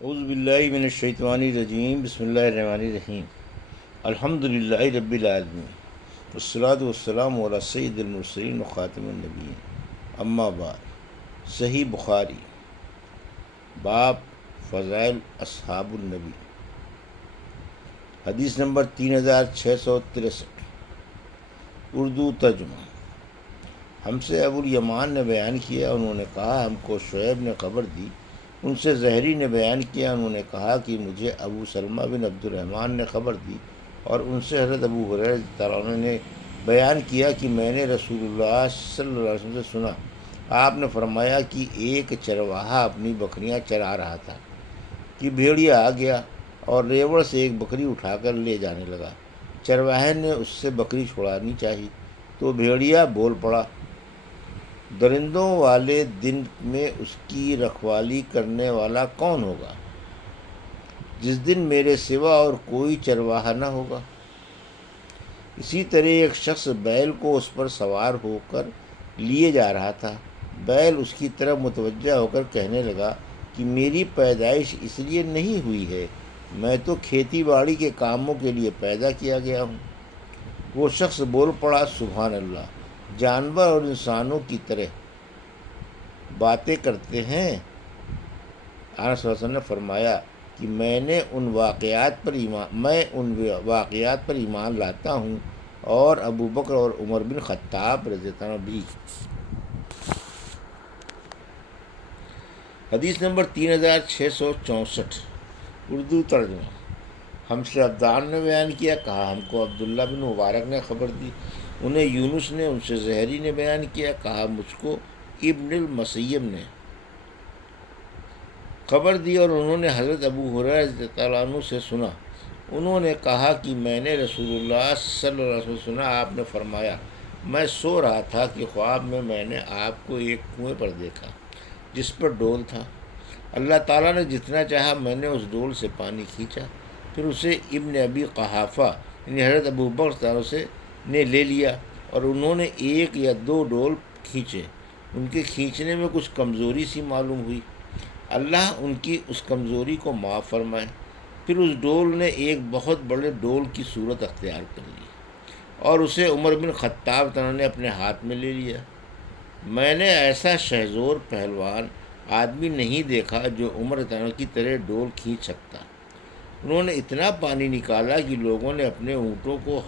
اعوذ باللہ من الشیطان الرجیم، بسم اللہ الرحمن الرحیم۔ الحمد للہ رب العالمین، والصلاة والسلام علی سید المرسلین وخاتم النبیین، اما بعد۔ صحیح بخاری، باب فضائل اصحاب النبی، حدیث نمبر 3663، اردو ترجمہ۔ ہم سے ابو الیمان نے بیان کیا، انہوں نے کہا ہم کو شعیب نے خبر دی، ان سے زہری نے بیان کیا، انہوں نے کہا کہ مجھے ابو سلمہ بن عبد الرحمن نے خبر دی، اور ان سے حضرت ابو ہریرہ رضی اللہ عنہ نے بیان کیا کہ میں نے رسول اللہ صلی اللہ علیہ وسلم سے سنا، آپ نے فرمایا کہ ایک چرواہا اپنی بکریاں چرا رہا تھا کہ بھیڑیا آ گیا اور ریوڑ سے ایک بکری اٹھا کر لے جانے لگا۔ چرواہے نے اس سے بکری چھڑانی چاہی تو بھیڑیا بول پڑا، درندوں والے دن میں اس کی رکھوالی کرنے والا کون ہوگا، جس دن میرے سوا اور کوئی چرواہا نہ ہوگا۔ اسی طرح ایک شخص بیل کو اس پر سوار ہو کر لیے جا رہا تھا، بیل اس کی طرف متوجہ ہو کر کہنے لگا کہ میری پیدائش اس لیے نہیں ہوئی ہے، میں تو کھیتی باڑی کے کاموں کے لیے پیدا کیا گیا ہوں۔ وہ شخص بول پڑا، سبحان اللہ، جانور اور انسانوں کی طرح باتیں کرتے ہیں۔ آنس صلی اللہ علیہ وسلم نے فرمایا کہ میں ان واقعات پر ایمان لاتا ہوں، اور ابو بکر اور عمر بن خطاب رضی اللہ عنہ بھی۔ حدیث نمبر 3664، اردو ترجمہ۔ ہم سے عبدان نے بیان کیا، کہا ہم کو عبداللہ بن مبارک نے خبر دی، انہیں یونس نے، ان سے زہری نے بیان کیا، کہا مجھ کو ابن المسیب نے خبر دی، اور انہوں نے حضرت ابو ہریرہ رضی اللہ عنہ سے سنا، انہوں نے کہا کہ میں نے رسول اللہ صلی اللہ علیہ وسلم سنا، آپ نے فرمایا میں سو رہا تھا کہ خواب میں نے آپ کو ایک کنویں پر دیکھا جس پر ڈول تھا، اللہ تعالیٰ نے جتنا چاہا میں نے اس ڈول سے پانی کھینچا، پھر اسے ابن ابی قحافہ یعنی حضرت ابو بکر سے نے لے لیا، اور انہوں نے ایک یا دو ڈول کھینچے، ان کے کھینچنے میں کچھ کمزوری سی معلوم ہوئی، اللہ ان کی اس کمزوری کو معاف فرمائے۔ پھر اس ڈول نے ایک بہت بڑے ڈول کی صورت اختیار کر لی، اور اسے عمر بن خطاب نے اپنے ہاتھ میں لے لیا۔ میں نے ایسا شہزور پہلوان آدمی نہیں دیکھا جو عمر کی طرح ڈول کھینچ سکتا۔ انہوں نے اتنا پانی نکالا کہ لوگوں نے اپنے اونٹوں کو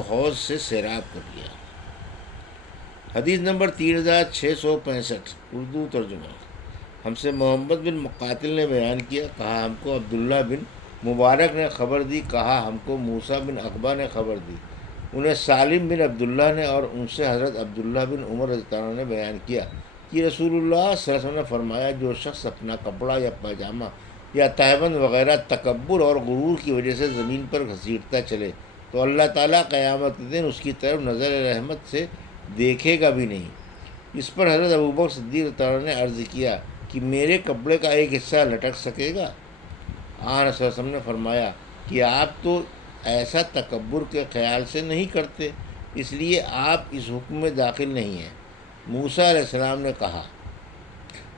حوض سے سیراب کر لیا۔ حدیث نمبر 3665، اردو ترجمہ۔ ہم سے محمد بن مقاتل نے بیان کیا، کہا ہم کو عبداللہ بن مبارک نے خبر دی، کہا ہم کو موسیٰ بن عقبہ نے خبر دی، انہیں سالم بن عبداللہ نے، اور ان سے حضرت عبداللہ بن عمر رضی اللہ عنہ نے بیان کیا کہ رسول اللہ صلی اللہ علیہ وسلم نے فرمایا، جو شخص اپنا کپڑا یا پاجامہ یا تہبند وغیرہ تکبر اور غرور کی وجہ سے زمین پر گھسیٹتا چلے تو اللہ تعالیٰ قیامت کے دن اس کی طرف نظر رحمت سے دیکھے گا بھی نہیں۔ اس پر حضرت ابوبکر صدیق رضی اللہ عنہ نے عرض کیا کہ میرے کپڑے کا ایک حصہ لٹک سکے گا؟ آن صلی اللہ علیہ وسلم نے فرمایا کہ آپ تو ایسا تکبر کے خیال سے نہیں کرتے، اس لیے آپ اس حکم میں داخل نہیں ہیں۔ موسیٰ علیہ السلام نے کہا،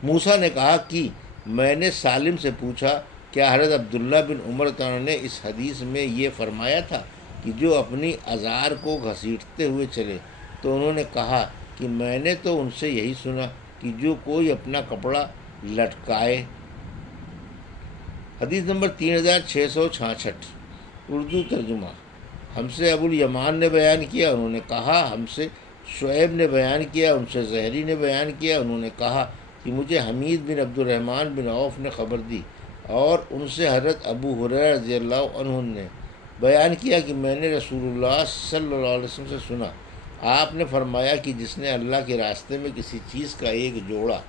موسیٰ نے کہا کہ میں نے سالم سے پوچھا، کیا حضرت عبداللہ بن عمر رضی اللہ عنہ نے اس حدیث میں یہ فرمایا تھا کہ جو اپنی ازار کو گھسیٹتے ہوئے چلے؟ تو انہوں نے کہا کہ میں نے تو ان سے یہی سنا کہ جو کوئی اپنا کپڑا لٹکائے۔ حدیث نمبر 3666، اردو ترجمہ۔ ہم سے ابو الیمان نے بیان کیا، انہوں نے کہا ہم سے شعیب نے بیان کیا، ان سے زہری نے بیان کیا، انہوں نے کہا کہ مجھے حمید بن عبد الرحمن بن عوف نے خبر دی، اور ان سے حضرت ابو ہریرہ رضی اللہ عنہ نے بیان کیا کہ میں نے رسول اللہ صلی اللہ علیہ وسلم سے سنا، آپ نے فرمایا کہ جس نے اللہ کے راستے میں کسی چیز کا ایک جوڑا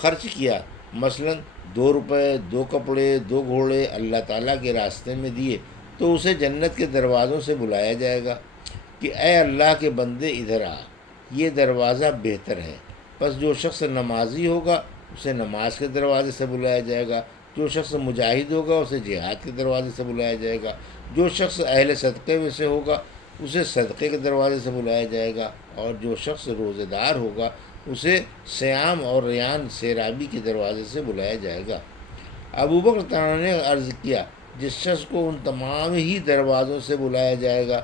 خرچ کیا، مثلا 2 روپے، 2 کپڑے، 2 گھوڑے اللہ تعالیٰ کے راستے میں دیے، تو اسے جنت کے دروازوں سے بلایا جائے گا کہ اے اللہ کے بندے ادھر آ، یہ دروازہ بہتر ہے۔ پس جو شخص نمازی ہوگا اسے نماز کے دروازے سے بلایا جائے گا، جو شخص مجاہد ہوگا اسے جہاد کے دروازے سے بلایا جائے گا، جو شخص اہل صدقے میں سے ہوگا اسے صدقے کے دروازے سے بلایا جائے گا، اور جو شخص روزے دار ہوگا اسے سیام اور ریان سیرابی کے دروازے سے بلایا جائے گا۔ ابو بکر تعالیٰ نے عرض کیا، جس شخص کو ان تمام ہی دروازوں سے بلایا جائے گا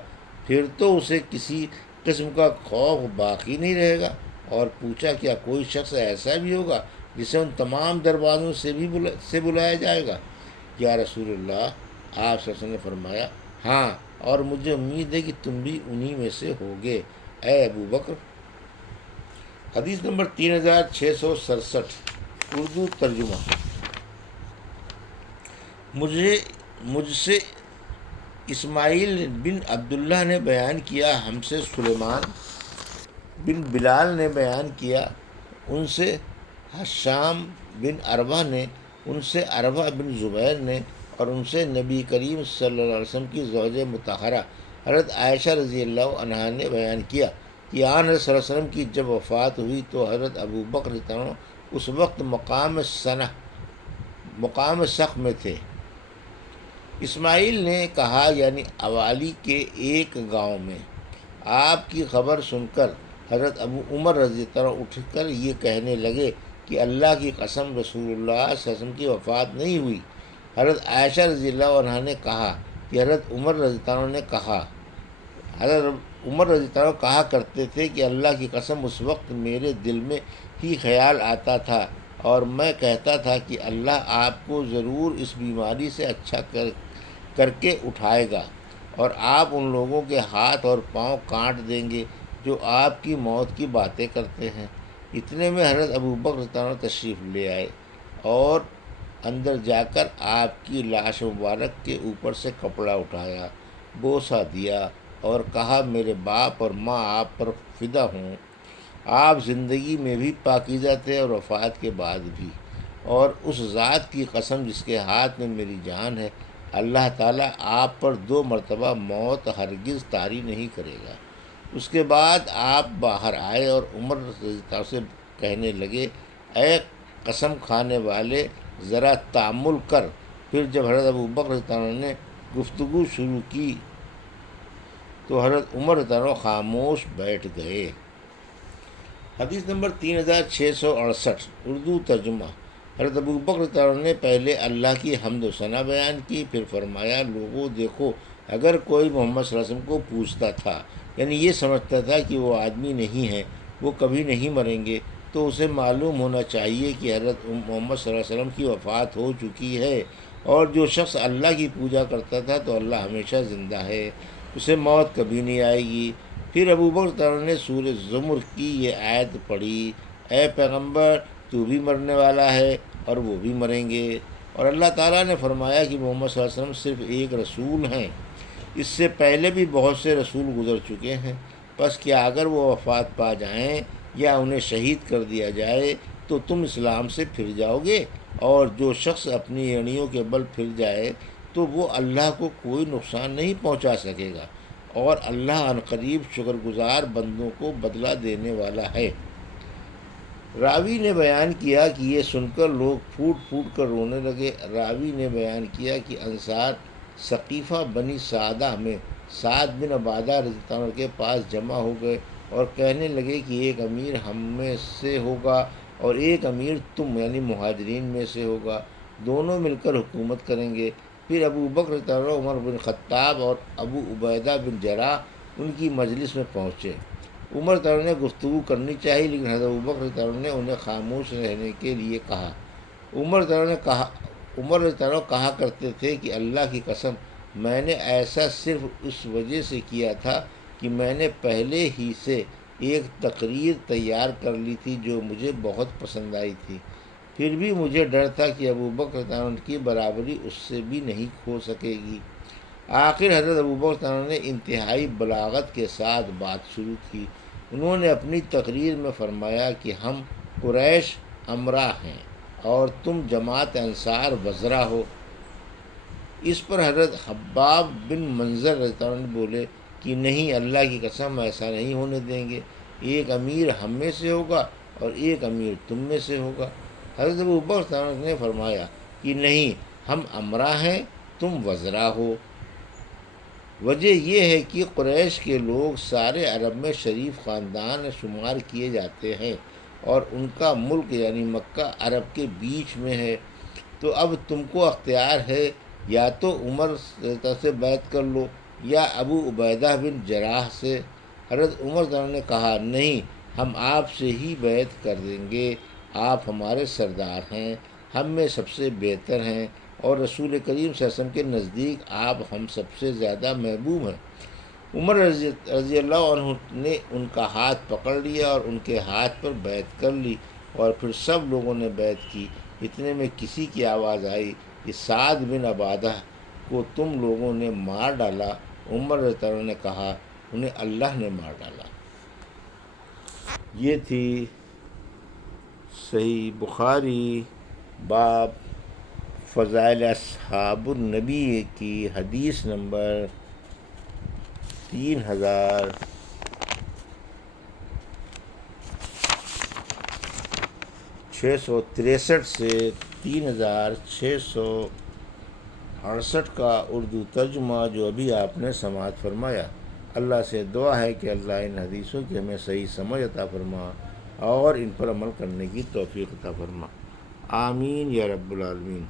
پھر تو اسے کسی قسم کا خوف باقی نہیں رہے گا، اور پوچھا کیا کوئی شخص ایسا بھی ہوگا جسے ان تمام دروازوں سے بھی بلایا جائے گا؟ یا رسول اللہ، آپ صلی اللہ علیہ وسلم نے فرمایا، ہاں، اور مجھے امید ہے کہ تم بھی انہی میں سے ہوگے اے ابو بکر۔ حدیث نمبر 3667، اردو ترجمہ۔ مجھ سے اسماعیل بن عبداللہ نے بیان کیا، ہم سے سلیمان بن بلال نے بیان کیا، ان سے حشام بن عربہ نے، ان سے عربہ بن زبیر نے، اور ان سے نبی کریم صلی اللہ علیہ وسلم کی زوج مطہرہ حضرت عائشہ رضی اللہ عنہا نے بیان کیا کہ آن حضرت صلی اللہ علیہ وسلم کی جب وفات ہوئی تو حضرت ابو بکر رضی اللہ عنہ اس وقت مقام سخ میں تھے۔ اسماعیل نے کہا، یعنی اوالی کے ایک گاؤں میں آپ کی خبر سن کر حضرت ابو عمر رضی اللہ عنہ اٹھ کر یہ کہنے لگے کہ اللہ کی قسم رسول اللہ صلی اللہ علیہ وسلم کی وفات نہیں ہوئی۔ حضرت عائشہ رضی اللہ عنہا نے کہا کہ حضرت عمر رضی اللہ عنہ نے کہا، حضرت عمر رضی اللہ عنہ کہا کرتے تھے کہ اللہ کی قسم اس وقت میرے دل میں ہی خیال آتا تھا اور میں کہتا تھا کہ اللہ آپ کو ضرور اس بیماری سے اچھا کر کے اٹھائے گا، اور آپ ان لوگوں کے ہاتھ اور پاؤں کاٹ دیں گے جو آپ کی موت کی باتیں کرتے ہیں۔ اتنے میں حضرت ابو بکر رضی اللہ عنہ تشریف لے آئے اور اندر جا کر آپ کی لاش مبارک کے اوپر سے کپڑا اٹھایا، بوسہ دیا اور کہا، میرے باپ اور ماں آپ پر فدا ہوں، آپ زندگی میں بھی پاکیزہ تھے اور وفات کے بعد بھی، اور اس ذات کی قسم جس کے ہاتھ میں میری جان ہے، اللہ تعالیٰ آپ پر 2 مرتبہ موت ہرگز طاری نہیں کرے گا۔ اس کے بعد آپ باہر آئے اور عمر رضی اللہ عنہ سے کہنے لگے، اے قسم کھانے والے، ذرا تأمل کر۔ پھر جب حضرت ابو بکر رضی اللہ عنہ نے گفتگو شروع کی تو حضرت عمر رضی اللہ عنہ خاموش بیٹھ گئے۔ حدیث نمبر 3668، اردو ترجمہ۔ حضرت ابو بکر رضی اللہ عنہ نے پہلے اللہ کی حمد و ثنا بیان کی، پھر فرمایا، لوگوں دیکھو، اگر کوئی محمد صلی اللہ علیہ وسلم کو پوچھتا تھا، یعنی یہ سمجھتا تھا کہ وہ آدمی نہیں ہیں، وہ کبھی نہیں مریں گے، تو اسے معلوم ہونا چاہیے کہ حضرت محمد صلی اللہ علیہ وسلم کی وفات ہو چکی ہے، اور جو شخص اللہ کی پوجا کرتا تھا تو اللہ ہمیشہ زندہ ہے، اسے موت کبھی نہیں آئے گی۔ پھر ابو بکر رضی اللہ عنہ نے سورہ زمر کی یہ آیت پڑھی، اے پیغمبر، تو بھی مرنے والا ہے اور وہ بھی مریں گے، اور اللہ تعالیٰ نے فرمایا کہ محمد صلی اللہ علیہ وسلم صرف ایک رسول ہیں، اس سے پہلے بھی بہت سے رسول گزر چکے ہیں، پس کیا اگر وہ وفات پا جائیں یا انہیں شہید کر دیا جائے تو تم اسلام سے پھر جاؤ گے؟ اور جو شخص اپنی ایڑیوں کے بل پھر جائے تو وہ اللہ کو کوئی نقصان نہیں پہنچا سکے گا، اور اللہ عنقریب شکر گزار بندوں کو بدلہ دینے والا ہے۔ راوی نے بیان کیا کہ یہ سن کر لوگ پھوٹ پھوٹ کر رونے لگے۔ راوی نے بیان کیا کہ انصار ثقیفہ بنی سعدہ میں سعد بن عبادہ رضی اللہ عنہ کے پاس جمع ہو گئے اور کہنے لگے کہ ایک امیر ہم میں سے ہوگا اور ایک امیر تم یعنی مہاجرین میں سے ہوگا، دونوں مل کر حکومت کریں گے۔ پھر ابو بکر رضی اللہ عنہ، عمر بن خطاب اور ابو عبیدہ بن جراح ان کی مجلس میں پہنچے۔ عمر رضی اللہ عنہ نے گفتگو کرنی چاہی، لیکن حضرت ابو بکر رضی اللہ عنہ نے انہیں خاموش رہنے کے لیے کہا۔ عمر رضی اللہ عنہ کہا کرتے تھے کہ اللہ کی قسم، میں نے ایسا صرف اس وجہ سے کیا تھا کہ میں نے پہلے ہی سے ایک تقریر تیار کر لی تھی جو مجھے بہت پسند آئی تھی، پھر بھی مجھے ڈر تھا کہ ابو بکر رضی اللہ عنہ کی برابری اس سے بھی نہیں ہو سکے گی۔ آخر حضرت ابو بکر رضی اللہ عنہ نے انتہائی بلاغت کے ساتھ بات شروع کی۔ انہوں نے اپنی تقریر میں فرمایا کہ ہم قریش امرا ہیں اور تم جماعت انصار وزراء ہو۔ اس پر حضرت حباب بن منظر رضی اللہ عنہ بولے کہ نہیں، اللہ کی قسم، ایسا نہیں ہونے دیں گے، ایک امیر ہم میں سے ہوگا اور ایک امیر تم میں سے ہوگا۔ حضرت ابو بکر رضی اللہ عنہ نے فرمایا کہ نہیں، ہم امرا ہیں، تم وزراء ہو۔ وجہ یہ ہے کہ قریش کے لوگ سارے عرب میں شریف خاندان شمار کیے جاتے ہیں، اور ان کا ملک یعنی مکہ عرب کے بیچ میں ہے، تو اب تم کو اختیار ہے یا تو عمر سے بیعت کر لو یا ابو عبیدہ بن جراح سے۔ حضرت عمر رضی اللہ عنہ نے کہا نہیں، ہم آپ سے ہی بیعت کر دیں گے، آپ ہمارے سردار ہیں، ہم میں سب سے بہتر ہیں، اور رسول کریم صلی اللہ علیہ وسلم کے نزدیک آپ ہم سب سے زیادہ محبوب ہیں۔ عمر رضی اللہ عنہ نے ان کا ہاتھ پکڑ لیا اور ان کے ہاتھ پر بیعت کر لی، اور پھر سب لوگوں نے بیعت کی۔ اتنے میں کسی کی آواز آئی کہ سعد بن عبادہ کو تم لوگوں نے مار ڈالا۔ عمر رضی اللہ عنہ نے کہا انہیں اللہ نے مار ڈالا۔ یہ تھی صحیح بخاری باب فضائل اصحاب النبی کی حدیث نمبر 3663 سے 3668 کا اردو ترجمہ جو ابھی آپ نے سماعت فرمایا۔ اللہ سے دعا ہے کہ اللہ ان حدیثوں کی ہمیں صحیح سمجھ عطا فرما اور ان پر عمل کرنے کی توفیق عطا فرما۔ آمین یا رب العالمین۔